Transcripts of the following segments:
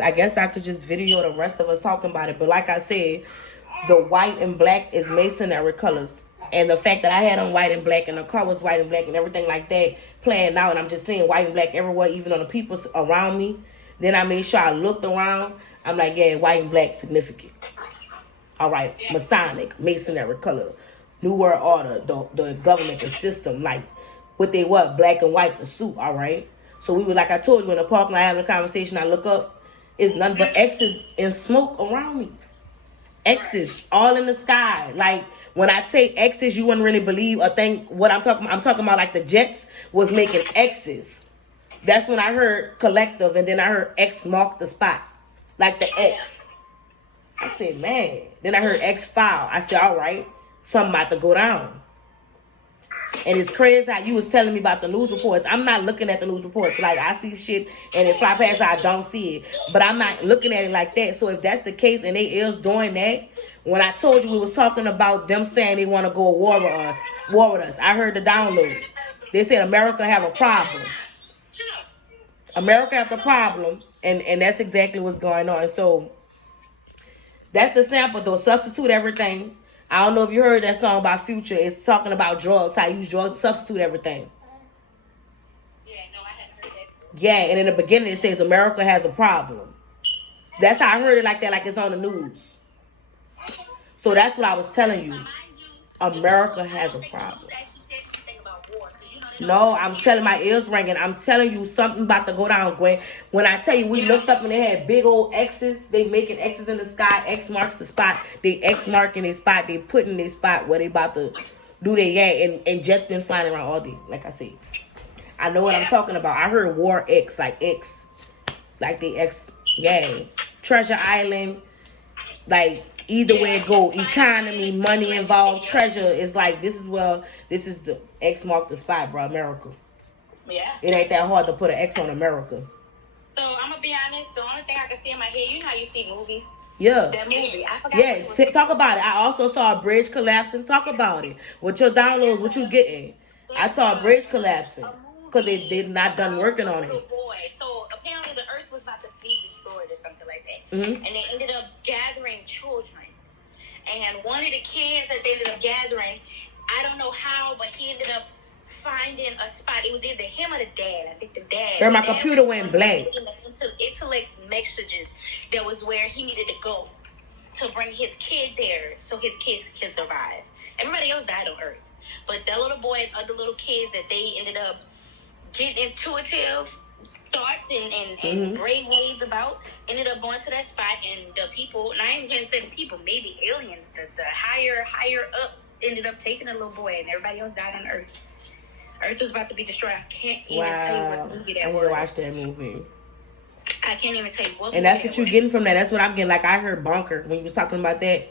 I guess I could just video the rest of us talking about it. But like I said, the white and black is masonry colors. And the fact that I had on white and black and the car was white and black and everything like that playing out, and I'm just seeing white and black everywhere, even on the people around me. Then I made sure I looked around. I'm like, yeah, white and black significant. All right, Masonic, masonry color, New World Order, the government, the system, like what they what, black and white, the suit. All right. So we were like I told you in the parking lot having a conversation. I look up, it's nothing but X's and smoke around me. X's all in the sky. Like when I say X's, you wouldn't really believe or think what I'm talking about. I'm talking about like the Jets was making X's. That's when I heard collective, and then I heard X mark the spot, like the X. I said, man. Then I heard X file. I said, all right, something about to go down. And it's crazy how you was telling me about the news reports. I'm not looking at the news reports. Like, I see shit and it fly past, I don't see it. But I'm not looking at it like that. So if that's the case and they is doing that, when I told you we was talking about them saying they want to go to war with us, I heard the download. They said America have a problem. America have a problem. And that's exactly what's going on. So that's the sample, though. Substitute everything. I don't know if you heard that song by Future. It's talking about drugs, how you use drugs to substitute everything. Yeah, no, I hadn't heard that. Yeah, and in the beginning it says America has a problem. That's how I heard it like that, like it's on the news. So that's what I was telling you. America has a problem. No, I'm telling my ears ringing. I'm telling you something about to go down, Gwen. When I tell you we looked up and they had big old X's, they making X's in the sky. X marks the spot. They X marking their spot. They putting their spot where they about to do their and jets been flying around all day. Like I said, I know what I'm talking about. I heard War X, like X, like the X. Yeah, Treasure Island, like. Either way it go, economy, money involved, treasure is like this is the X mark the spot, bro. America. Yeah. It ain't that hard to put an X on America. So I'm gonna be honest. The only thing I can see in my head, you know how you see movies. Yeah. That movie. I forgot. Yeah. Talk about it. I also saw a bridge collapsing. Talk about it. With your downloads, what you getting? I saw a bridge collapsing because they not done working on it. Boy. So apparently the Earth was about to be destroyed or something like that, Mm-hmm. and they ended up gathering children. And one of the kids that they ended up gathering, I don't know how, but he ended up finding a spot. It was either him or the dad. I think the dad. Girl, my computer went blank. Intellect messages that was where he needed to go to bring his kid there so his kids can survive. Everybody else died on Earth. But that little boy and other little kids that they ended up getting intuitive thoughts and brain waves about, ended up going to that spot, and the people, and I ain't gonna say the people, maybe aliens, the higher up ended up taking the little boy, and everybody else died on Earth. Earth was about to be destroyed. I can't even tell you what movie that was. I didn't watch that movie. I can't even tell you what movie. And that's what you're getting from that. That's what I'm getting. Like I heard bunker when you was talking about that.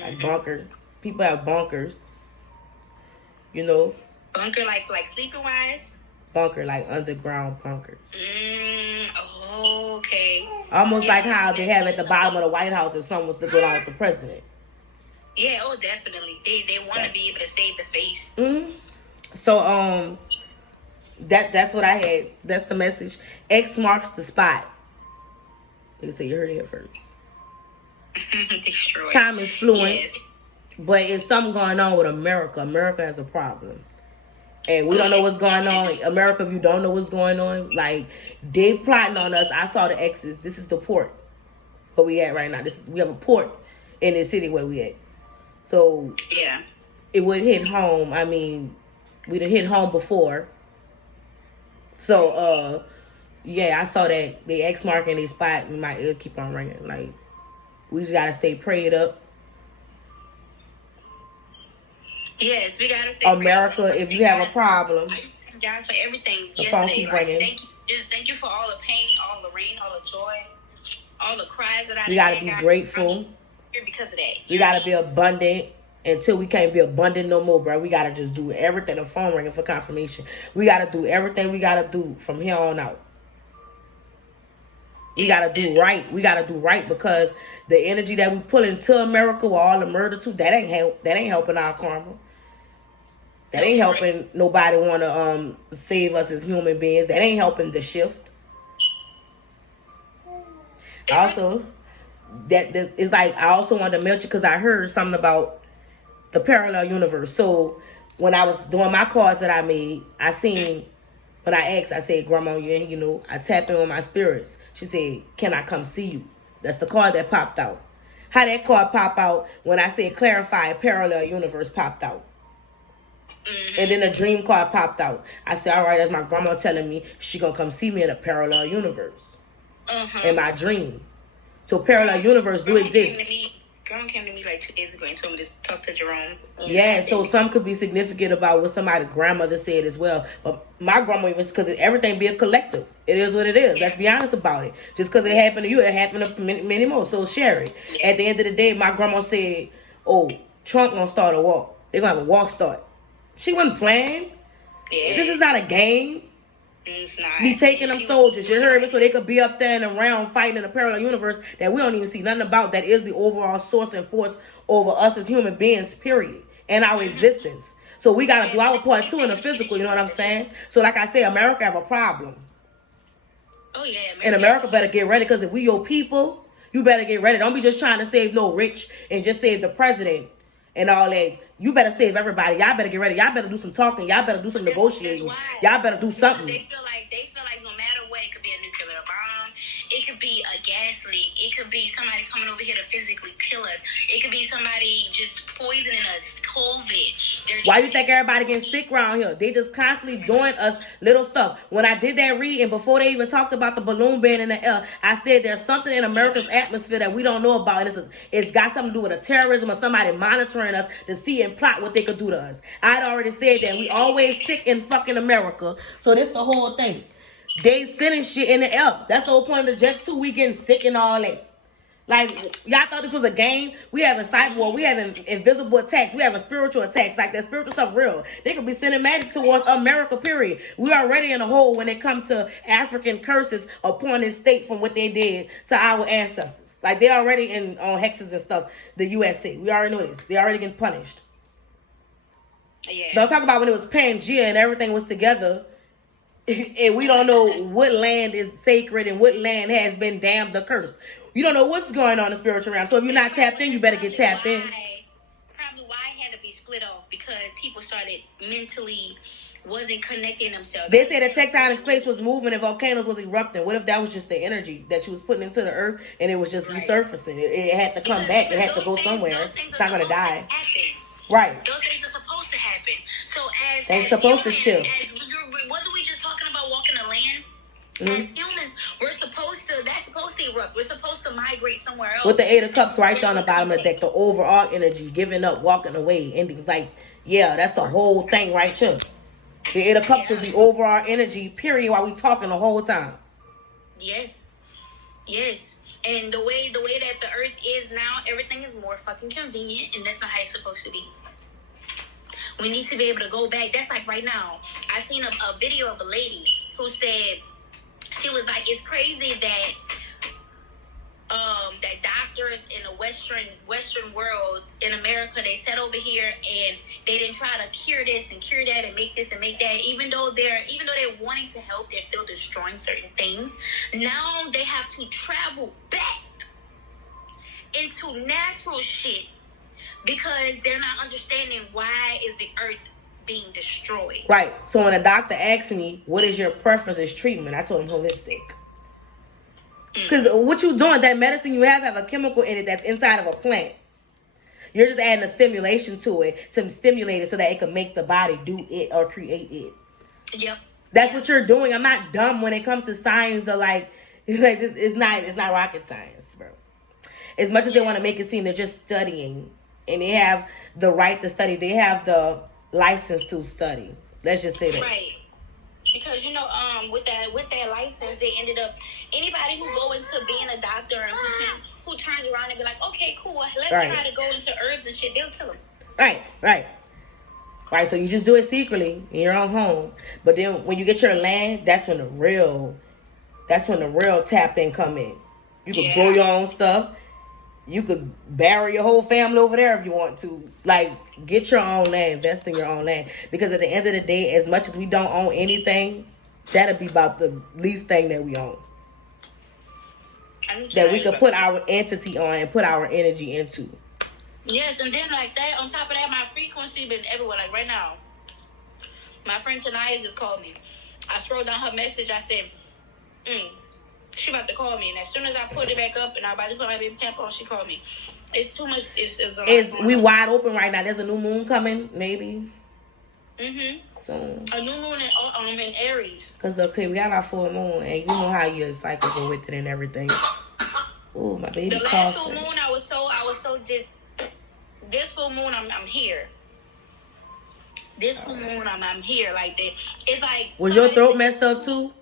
Like bunker. People have bunkers. You know? Bunker like sleeping wise? Bunker, like underground bunkers. Okay. Almost like how they have at the bottom of the White House if someone was to go down with the president. Yeah, oh, definitely. They want to be able to save the face. So, that's what I had. That's the message. X marks the spot. They say you heard it here first. Destroyed. Time is fluent. Yes. But it's something going on with America. America has a problem. And we don't know what's going on. America, if you don't know what's going on, like, they plotting on us. I saw the X's. This is the port where we at right now. We have a port in the city where we at. So, yeah, it would hit home. I mean, we done hit home before. So, yeah, I saw that. They X marking their spot, and my ear keep on ringing. Like, we just got to stay prayed up. Yes, we gotta stay. America, if you have a problem. Thank God for everything the phone yesterday. keep Right? ringing. Thank you for all the pain, all the rain, all the joy, all the cries that I. We gotta be grateful. Because of that, we gotta be abundant. Until we can't be abundant no more, bro. We gotta just do everything. The phone ringing for confirmation. We gotta do everything we gotta do from here on out. We gotta do right. We gotta do right because the energy that we pull into America with all the murder too, that ain't helping our karma. That ain't helping nobody want to save us as human beings. That ain't helping the shift. Also, that is like I also wanted to mention because I heard something about the parallel universe. So when I was doing my cards that I made, I seen when I asked, I said, "Grandma, you know, I tapped in with my spirits." She said, "Can I come see you?" That's the card that popped out. How that card pop out when I said clarify parallel universe popped out. And then the dream card popped out. I said, all right, that's my grandma telling me she gonna come see me in a parallel universe. In my dream. So parallel universe do exist. Grandma came to me like 2 days ago and told me to talk to Jerome. Yeah, so some could be significant about what somebody's grandmother said as well. But my grandma even, because everything be a collective. It is what it is. Let's be honest about it. Just because it happened to you, it happened to many more. So share it. At the end of the day, my grandma said, oh, Trump gonna start a walk. They're gonna have a walk start. She wasn't playing. Yeah. This is not a game. It's not. Be taking them soldiers, you heard me, so they could be up there and around fighting in a parallel universe that we don't even see nothing about. That is the overall source and force over us as human beings, period, and our existence. So we gotta do our part too in the physical. You know what I'm saying? So like I say, America have a problem. Oh yeah, and America better get ready, because if we your people, you better get ready. Don't be just trying to save no rich and just save the president and all that. You better save everybody. Y'all better get ready. Y'all better do some talking. Y'all better do some negotiating. Y'all better do something. They feel like no matter what, it could be a nuclear bomb, it could be a gas leak, it could be somebody coming over here to physically kill us, it could be somebody just poisoning us, COVID. Why you think everybody getting sick around here? They just constantly doing us little stuff. When I did that reading, before they even talked about the balloon being in the air, I said there's something in America's atmosphere that we don't know about, and it's got something to do with a terrorism or somebody monitoring us to see and plot what they could do to us. I'd already said that. We always sick in fucking America. So this the whole thing. They sending shit in the air. That's the whole point of the jets too. We getting sick and all that. Like, y'all thought this was a game? We having cyber war. We having invisible attacks. We having spiritual attacks. Like, that spiritual stuff real. They could be sending magic towards America, period. We already in a hole when it comes to African curses upon this state from what they did to our ancestors. Like, they already on hexes and stuff. The USA. We already know this. They already getting punished. Yeah. Don't talk about when it was Pangea and everything was together. And we don't know what land is sacred and what land has been damned or cursed. You don't know what's going on in the spiritual realm. So if you're not tapped in, you better get tapped in. Probably why it had to be split off, because people started mentally wasn't connecting themselves. They said the tectonic plates was moving and volcanoes was erupting. What if that was just the energy that you was putting into the earth and it was just resurfacing? It had to come back. It had to go somewhere. It's not going to die. Right. Those things are supposed to happen. So they're supposed to shift. Wasn't we just talking about walking the land? As humans, that's supposed to erupt. We're supposed to migrate somewhere else. With the 8 of Cups right down the bottom of the deck, the overall energy, giving up, walking away, endings. Like, yeah, that's the whole thing right here. The 8 of Cups is the overall energy, period, while we talking the whole time. Yes. And the way that the earth is now, everything is more fucking convenient, and that's not how it's supposed to be. We need to be able to go back. That's like right now. I seen a video of a lady who said, she was like, it's crazy that that doctors in the Western world, in America, they sat over here and they didn't try to cure this and cure that and make this and make that. Even though they're wanting to help, they're still destroying certain things. Now they have to travel back into natural shit because they're not understanding why is the earth being destroyed. Right. So when a doctor asked me, what is your preference as treatment? I told him holistic. Because what you doing, that medicine you have a chemical in it that's inside of a plant. You're just adding a stimulation to it to stimulate it so that it can make the body do it or create it. Yep. That's what you're doing. I'm not dumb when it comes to science or it's not rocket science, bro. As much as they want to make it seem, they're just studying. And they have the right to study. They have the license to study. Let's just say that. Right. Because with that license, they ended up, anybody who go into being a doctor and who turns around and be like, okay, cool, let's try to go into herbs and shit, they'll kill them. Right. So you just do it secretly in your own home. But then when you get your land, that's when the real tap in come in. You can grow your own stuff. You could bury your whole family over there if you want to. Like, get your own land, invest in your own land. Because at the end of the day, as much as we don't own anything, that'll be about the least thing that we own. that we could put our entity on and put our energy into. Yes, and then like that, on top of that, my frequency been everywhere. Like right now, my friend Tanaya just called me. I scrolled down her message. I said, she about to call me. And as soon as I put it back up and I'm about to put my baby tampon, she called me. It's too much. It's we wide open right now. There's a new moon coming, maybe. So a new moon in Aries. Cause okay, we got our full moon, and you know how your cycle go with it and everything. Oh, my baby. The last full moon, I was so just. This full moon, I'm here. This full moon, I'm here. Like that. It's like. Was your throat messed up too?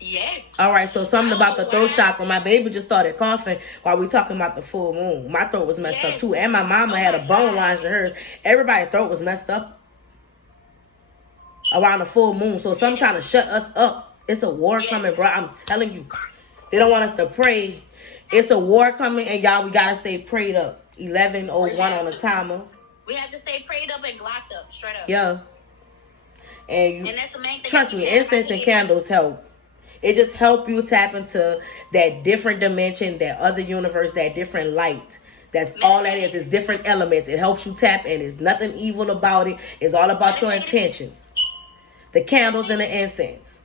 Yes. All right, so something about the throat chakra. My baby just started coughing while we talking about the full moon. My throat was messed up too, and my mama had a bone lodged in hers. Everybody's throat was messed up around the full moon. So some trying to shut us up. It's a war coming, bro. I'm telling you, they don't want us to pray. It's a war coming, and y'all, we gotta stay prayed up. 11:01 on the timer. We have to stay prayed up and glocked up, straight up. Yeah. And that's the main thing. Trust me, incense and candles help. It just help you tap into that different dimension, that other universe, that different light. That's all that is. It's different elements. It helps you tap in. There's nothing evil about it. It's all about your intentions. The candles and the incense.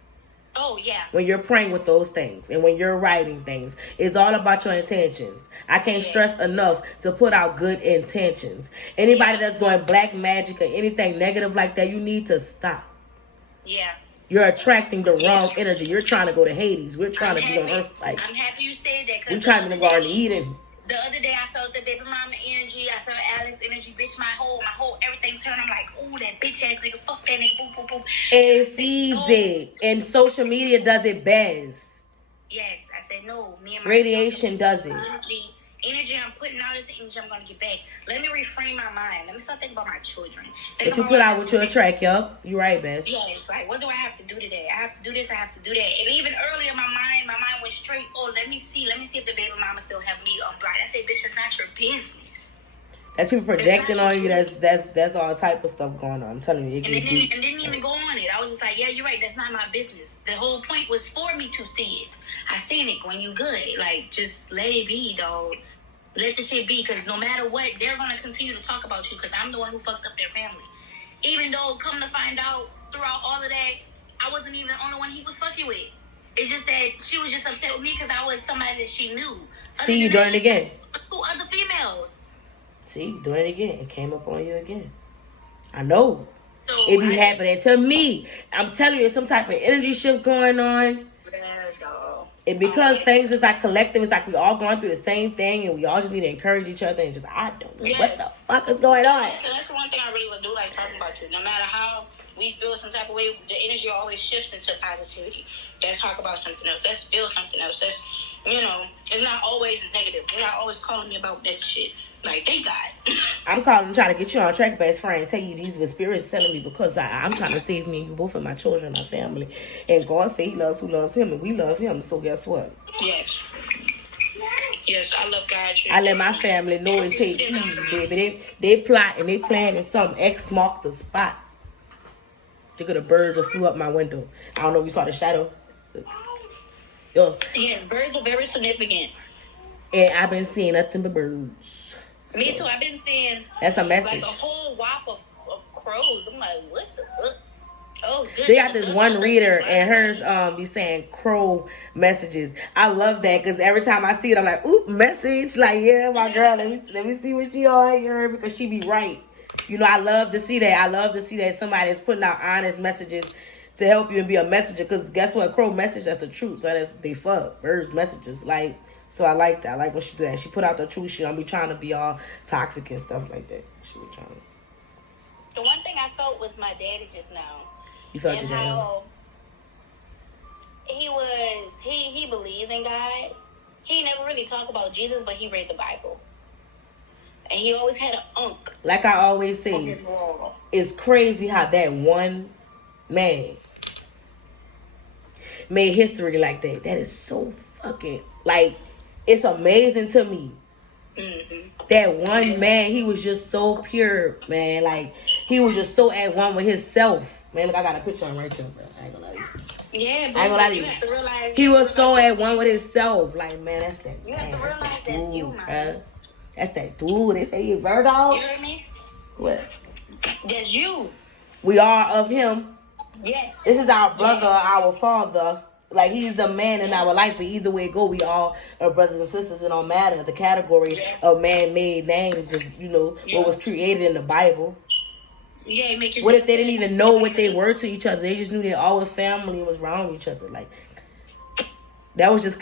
Oh, yeah. When you're praying with those things and when you're writing things, it's all about your intentions. I can't stress enough to put out good intentions. Anybody that's doing black magic or anything negative like that, you need to stop. Yeah. You're attracting the wrong energy. You're trying to go to Hades. We're trying to be on Earth. Like, I'm happy you said that. We're trying to go to Eden. The other day I felt the baby mama energy. I felt Alice energy. Bitch, my whole everything turned. I'm like, ooh, that bitch ass nigga. Fuck that nigga. Boom, boom, boom. It feeds it. And social media does it best. Yes. I said, no. Me and my radiation does it. Energy I'm putting out is the energy I'm going to get back. Let me reframe my mind. Let me start thinking about my children. What you put out what you attract, yup. You're right, Beth. Yeah, it's like, what do I have to do today? I have to do this, I have to do that. And even earlier, my mind went straight, let me see if the baby mama still have me unblocked. I said, bitch, that's not your business. That's people projecting on you. That's all type of stuff going on. I'm telling you, it and didn't even go on it. I was just like, yeah, you're right. That's not my business. The whole point was for me to see it. I seen it when you good. Like, just let it be, dog. Let the shit be, because no matter what, they're going to continue to talk about you, because I'm the one who fucked up their family. Even though, come to find out, throughout all of that, I wasn't even the only one he was fucking with. It's just that she was just upset with me because I was somebody that she knew. See, you doing it again. Two other females. See, you doing it again. It came up on you again. I know. So it be happening to me. I'm telling you, some type of energy shift going on. And because things is like collective, it's like we all going through the same thing, and we all just need to encourage each other and just, I don't know what the fuck is going on. So that's the one thing I really would do, like talking about you. No matter how we feel some type of way, the energy always shifts into positivity. Let's talk about something else. Let's feel something else. Let's, it's not always negative. You're not always calling me about this shit. Like, thank God. I'm calling, trying to get you on track, best friend. Tell you these what Spirit's telling me, because I'm trying to save me and you, both of my children, my family. And God said He loves who loves Him, and we love Him. So guess what? Yes. Yes, I love God. I let my family know and take heed, baby. They plot and they planning something. X marked the spot. Look at a bird just flew up my window. I don't know if you saw the shadow. Yo. Yes, birds are very significant. And I've been seeing nothing but birds. Me too. I've been seeing that's a message. Like a whole whop of crows. I'm like, what the fuck? Oh, good. They got this one reader, and hers be saying crow messages. I love that, because every time I see it, I'm like, oop, message. Like, yeah, my girl, let me see what she on here, because she be right. I love to see that. I love to see that somebody is putting out honest messages to help you and be a messenger. Because guess what? Crow message, that's the truth. So they fuck. Birds messages. Like, so I like that. I like when she do that. She put out the truth. She don't be trying to be all toxic and stuff like that. She was trying to. The one thing I felt was my daddy just now. You felt your dad? How he believed in God. He never really talked about Jesus, but he read the Bible. And he always had an unk. Like I always say, it's crazy how that one man made history like that. That is so fucking, like, it's amazing to me. Mm-hmm. That one man, he was just so pure, man. Like, he was just so at one with himself. Man, look, I got a picture on right here, bro. I ain't gonna lie to you. Yeah, but I ain't gonna lie to you you. have to realize He was so at one with himself. Like, man, that's that. You have to man, realize that that's dude, you, man. bruh. That's that dude. They say he Virgo. You heard me? What? That's you. We are of him. Yes. This is our brother, our father. Like, he's a man in our life, but either way it go, we all are brothers and sisters. It don't matter. The category of man-made names is, what was created in the Bible. Yeah, make it. What if they didn't even know what they were to each other? They just knew they all were family and was around each other. Like, that was just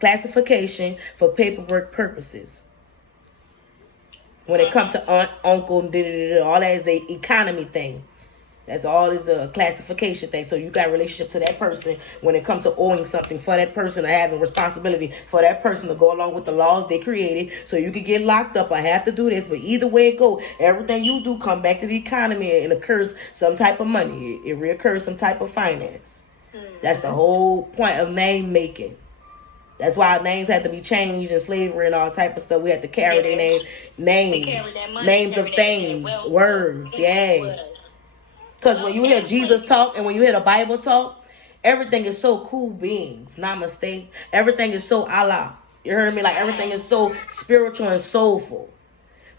classification for paperwork purposes. When it comes to aunt, uncle, all that is a economy thing. That's all is a classification thing. So you got a relationship to that person when it comes to owing something for that person or having responsibility for that person to go along with the laws they created. So you could get locked up or have to do this. But either way it go, everything you do come back to the economy and occurs some type of money. It reoccurs some type of finance. That's the whole point of name making. That's why our names had to be changed in slavery and all type of stuff. We had to carry their names, names of things, words, yeah. Because when you hear Jesus talk and when you hear the Bible talk, everything is so cool beings, namaste. Everything is so Allah. You heard me? Like, everything is so spiritual and soulful.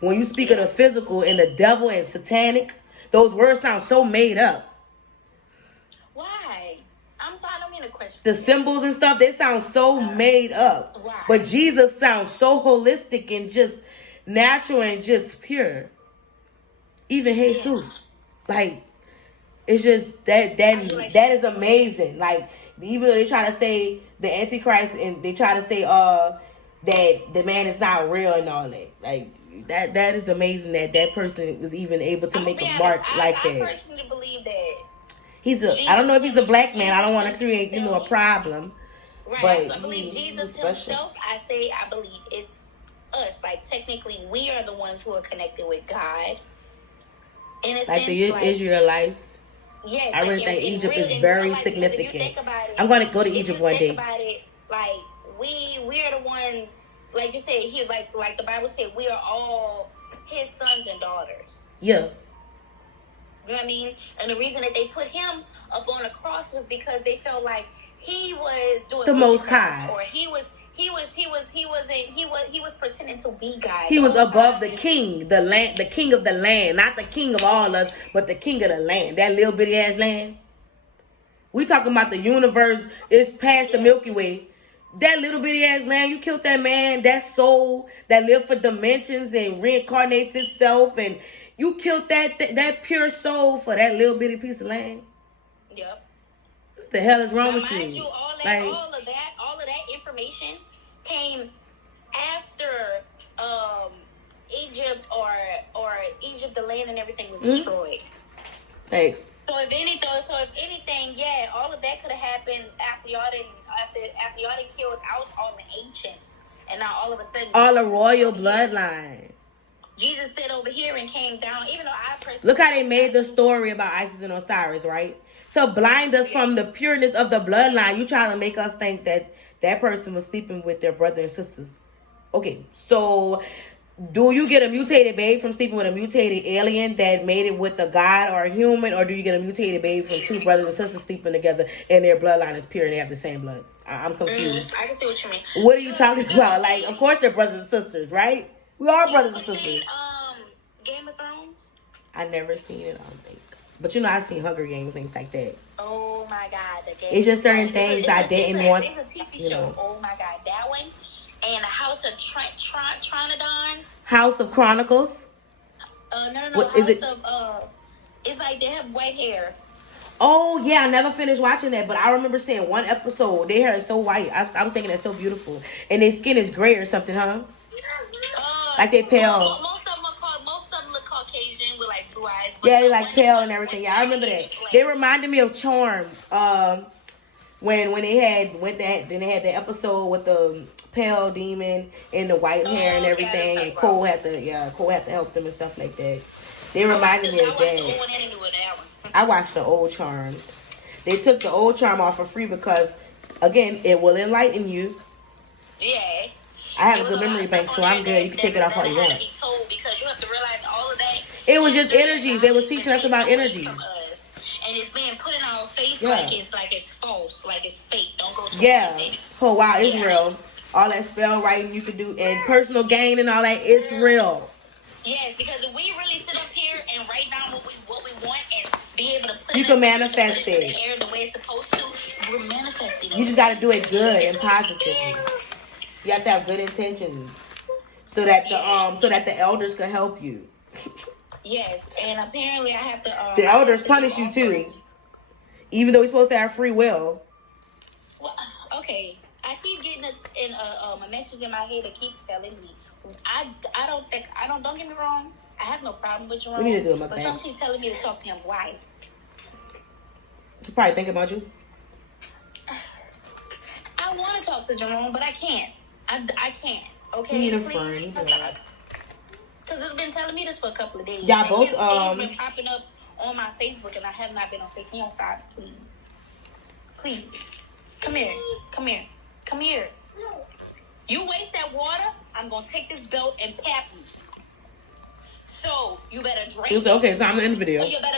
When you speak of the physical and the devil and satanic, those words sound so made up. Why? I'm sorry, I don't mean to question. The symbols and stuff, they sound so made up. Why? But Jesus sounds so holistic and just natural and just pure. Even Jesus. Like, it's just that is amazing. Like, even though they try to say the Antichrist and they try to say that the man is not real and all that. Like, that is amazing that person was even able to make a mark like that. I personally believe that I don't know if he's a black man. I don't want to create, a problem. Right. But I believe Jesus himself, I believe it's us. Like, technically, we are the ones who are connected with God. In a like sense, the Israelites. Yes. I really think Egypt is very significant. I'm going to go to Egypt one day. About it, like, we are the ones, like you said, here, like the Bible said, we are all his sons and daughters. Yeah. You know what I mean? And the reason that they put him up on the cross was because they felt like he was doing the Most High, or he was pretending to be God. He was above the king, the king of the land, not the king of all us, but the king of the land. That little bitty ass land. We talking about the universe is past the Milky Way. That little bitty ass land, you killed that man, that soul that lived for dimensions and reincarnates itself, and you killed that pure soul for that little bitty piece of land. Yep. What the hell is wrong with mind you? All of that information came after Egypt or Egypt, the land and everything was destroyed. Thanks. So if anything, yeah, all of that could have happened after y'all done killed out all the ancients, and now all of a sudden all the royal bloodline. Jesus sit over here and came down, even though I personally... Look how they made the story about Isis and Osiris, right? To blind us from the pureness of the bloodline. You trying to make us think that person was sleeping with their brother and sisters. Okay, so do you get a mutated babe from sleeping with a mutated alien that made it with a god or a human? Or do you get a mutated babe from two brothers and sisters sleeping together and their bloodline is pure and they have the same blood? I'm confused. I can see what you mean. What are you talking about? Like, of course they're brothers and sisters, right? We are brothers and sisters. Game of Thrones? I never seen it, I don't think. But I've seen Hunger Games, things like that. Oh my God, the game. It's just certain things I didn't want. It's a TV show. Oh my God, that one. And House of Tronodons. House of Chronicles. No. What, is it? It's like they have white hair. Oh yeah, I never finished watching that, but I remember seeing one episode. Their hair is so white. I was thinking that's so beautiful, and their skin is gray or something, huh? Like they pale. Most of them look Caucasian with like blue eyes. Yeah, they like pale and everything. Yeah, I remember that. They reminded me of Charmed. When they had the episode with the pale demon and the white hair and everything, and Cole had to help them and stuff like that. They reminded me of that. I watched the old Charmed. They took the old Charm off for free because, again, it will enlighten you. Yeah. I have a good memory bank, so I'm good. You can take it off all you want. Because you have to realize all of that. It was just energies. They were teaching us about energies. and it's being put in our face Yeah. like it's false, like it's fake. Don't go to Yeah. it. Oh wow, it's Yeah. real. All that spell writing you could do and personal gain and all that, it's real. Yes, because if we really sit up here and write down what we want and be able to put You it can into manifest the it. air the way it's supposed to, we're manifesting it. You just gotta do it good and positively. You have to have good intentions. So that the elders can help you. Yes, and apparently I have to The elders punish you too. Even though we're supposed to have free will. Well, okay. I keep getting a message in my head that keeps telling me don't get me wrong, I have no problem with Jerome. We need to do him like but that. some keep telling me to talk to him. Why? He's probably thinking about you. I want to talk to Jerome, but I can't. I can't. Okay. You need a Please. friend. Because it's been telling me this for a couple of days. Y'all both His been popping up on my Facebook, and I have not been on Facebook. Don't stop, please. Please. Come here. Come here. Come here. You waste that water, I'm gonna take this belt and pap you. So you better drink. She was like, okay, time to end the video. Or you better